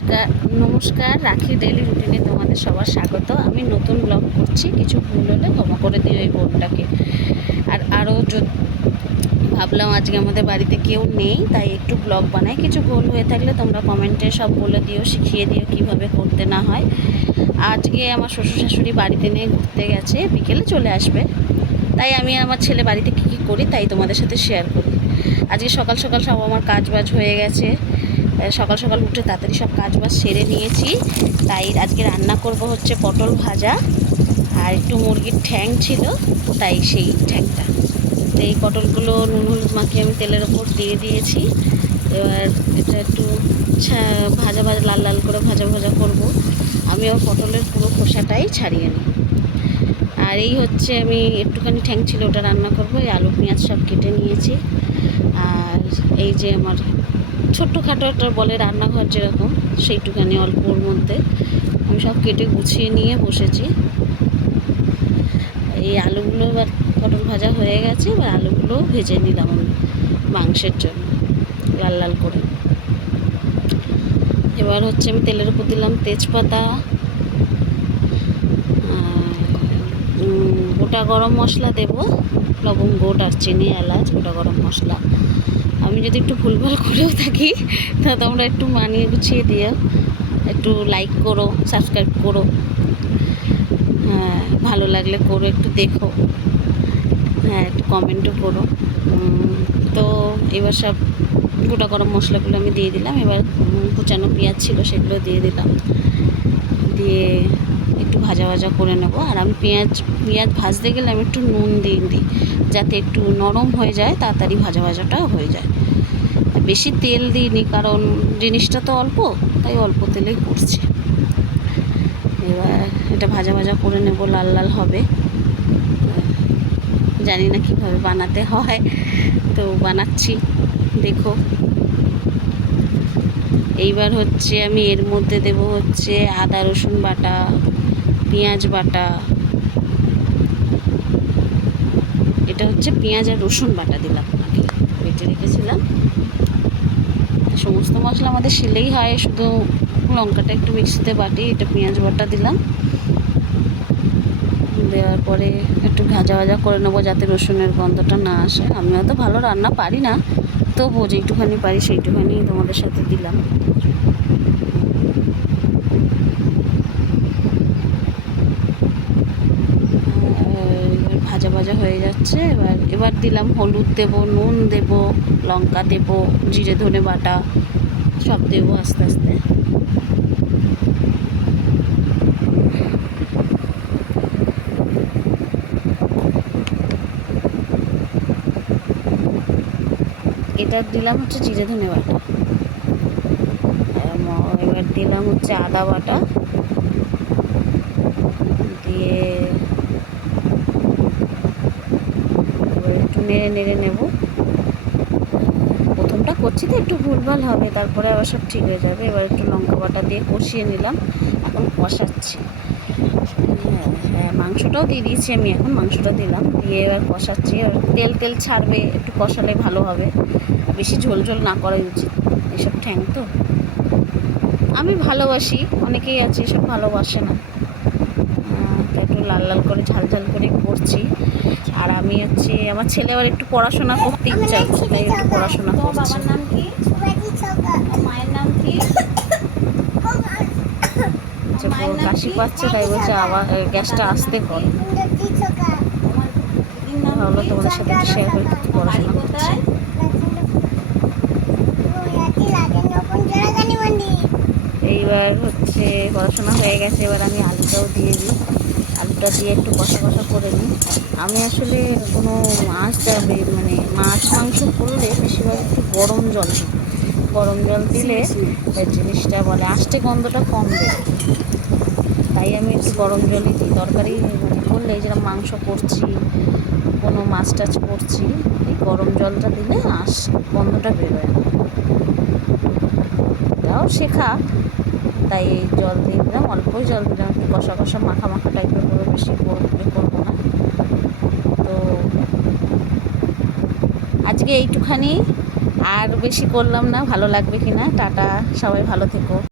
নমস্কার নমস্কার, রাখি ডেইলি রুটিনে তোমাদের সবার স্বাগত। আমি নতুন ব্লগ করছি, কিছু ভুল হলে ক্ষমা করে দিও এই বোনটাকে। আরও ভাবলাম আজকে আমাদের বাড়িতে কেউ নেই, তাই একটু ব্লগ বানাই। কিছু ভুল হয়ে থাকলে তোমরা কমেন্টে সব বলে দিও, শিখিয়ে দিও কীভাবে করতে না হয়। আজকে আমার শ্বশুর শাশুড়ি বাড়িতে নিয়ে ঘুরতে গেছে, বিকেলে চলে আসবে। তাই আমি আমার ছেলে বাড়িতে কী কী করি তাই তোমাদের সাথে শেয়ার করি। আজকে সকাল সকাল সব আমার কাজ বাজ হয়ে গেছে, সকাল সকাল উঠে তাড়াতাড়ি সব কাজ বাজ সেরে নিয়েছি। তাই আজকে রান্না করব হচ্ছে পটল ভাজা, আর একটু মুরগির ঠ্যাং ছিল, তাই সেই ঠ্যাংটা। তো এই পটলগুলো নুন হলুদ মাখিয়ে আমি তেলের ওপর দিয়ে দিয়েছি। এবার এটা একটু ভাজা ভাজা লাল লাল করে ভাজা ভাজা করব। আমি ওর পটলের পুরো খোসাটাই ছাড়িয়ে নিই। আর এই হচ্ছে আমি একটুখানি ঠ্যাং ছিল, ওটা রান্না করব। এই আলু পেঁয়াজ সব কেটে নিয়েছি। আর এই যে আমার ছোট্টখাটো একটা বলে রান্নাঘর যেরকম, সেইটুখানি অল্পর মধ্যে আমি সব কেটে গুছিয়ে নিয়ে বসেছি। এই আলুগুলো এবার পটল ভাজা হয়ে গেছে, এবার আলুগুলো ভেজে নিলাম আমি মাংসের জন্য লাল লাল করে। এবার হচ্ছে আমি তেলের উপর দিলাম তেজপাতা, গোটা গরম মশলা দেব, লবঙ্গ দারচিনি এলাচ গোটা গরম মশলা। আমি যদি একটু ভুলভাল করেও থাকি তা তোমরা একটু মানিয়ে গুছিয়ে দিও, একটু লাইক করো, সাবস্ক্রাইব করো, হ্যাঁ ভালো লাগলে করো, একটু দেখো, হ্যাঁ একটু কমেন্টও করো। তো এবার সব গোটা গরম মশলাগুলো আমি দিয়ে দিলাম। এবার কুচানো পেঁয়াজ ছিল সেগুলো দিয়ে দিলাম, দিয়ে একটু ভাজা ভাজা করে নেব। আর আমি পেঁয়াজ ভাজতে গেলে আমি একটু নুন দিয়ে দিই, যাতে একটু নরম হয়ে যায়, তাড়াতাড়ি ভাজা ভাজাটাও হয়ে যায়। বেশি তেল দিইনি, কারণ জিনিসটা তো অল্প, তাই অল্প তেলেই করছি। এবার এটা ভাজা ভাজা করে নেব, লাল লাল হবে। জানি না কীভাবে বানাতে হয়, তো বানাচ্ছি, দেখো। এইবার হচ্ছে আমি এর মধ্যে দেব হচ্ছে আদা রসুন বাটা, পেঁয়াজ বাটা। এটা হচ্ছে পেঁয়াজ আর রসুন বাটা দিলাম, আগে বেটে রেখেছিলাম। সমস্ত মশলা আমাদের শিলেই হয়, শুধু লঙ্কাটা একটু মিক্সিতে বাটি। এটা পেঁয়াজ বাটা দিলাম, দেওয়ার পরে একটু ভাজা ভাজা করে নেবো, যাতে রসুনের গন্ধটা না আসে। আমি অত ভালো রান্না পারি না, তবুও যেইটুখানি পারি সেইটুখানি তোমাদের সাথে দিলাম। ভাজা ভাজা হয়ে যাচ্ছে। এবার দিলাম হলুদ দেব, নুন দেব, লঙ্কা দেব, জিরে ধনে বাটা সব দেবো আস্তে আস্তে। এটা দিলাম হচ্ছে জিরে ধনে বাটা। এবার দিলাম হচ্ছে আদা বাটা, দিয়ে এবার একটু নেড়ে নেড়ে নেব। প্রথমটা করছি তো একটু ভুলভাল হবে, তারপরে আবার সব ঠিক হয়ে যাবে। এবার একটু লঙ্কা বাটা দিয়ে কষিয়ে নিলাম, এখন কষাচ্ছি। হ্যাঁ মাংসটাও দিয়ে দিয়েছি আমি, এখন মাংসটা দিলাম, দিয়ে এবার কষাচ্ছি। আর তেল ছাড়বে, একটু কষালে ভালো হবে, বেশি ঝোল ঝোল না করাই উচিত, এসব ঠ্যাং তো। আমি ভালোবাসি, অনেকেই আছে এসব ভালোবাসে না, একটু লাল লাল করে ঝাল ঝাল করে করছি। আর আমি হচ্ছে আমার ছেলে আবার একটু পড়াশোনা করতে ইচ্ছা হচ্ছে, তাই একটু পড়াশোনা করছি। মায়ের নাম কি? কাশি পাচ্ছে, তাই বলছে আবার গ্যাসটা আসতে কর। ভাবলো তোমাদের সাথে শেয়ার করে একটু পড়াশোনা করছি। এইবার হচ্ছে পড়াশোনা হয়ে গেছে, এবার আমি আলুটাও দিয়ে দিই। আলুটা দিয়ে একটু কষা কষা করে নিই। আমি আসলে কোনো মাছ মানে মাছ মাংস করলে বেশিরভাগ একটু গরম জল দিই। গরম জল দিলে জিনিসটা বলে আষ্টে গন্ধটা কম দেয়, তাই আমি একটু গরম জলই দিই। তরকারি মানে করলে যেরকম মাংস করছি, কোনো মাছ টাছ করছি, এই গরম জলটা দিলে গন্ধটা বেরোয় না। এটাও শেখা, তাই এই জল দিয়ে দিলাম, অল্পই জল দিলাম, একটু কষা কষা মাখা মাখা টাইপের করে, বেশি করবো না। তো আজকে এইটুখানি, আর বেশি করলাম না, ভালো লাগবে কিনা। টাটা, সবাই ভালো থেকো।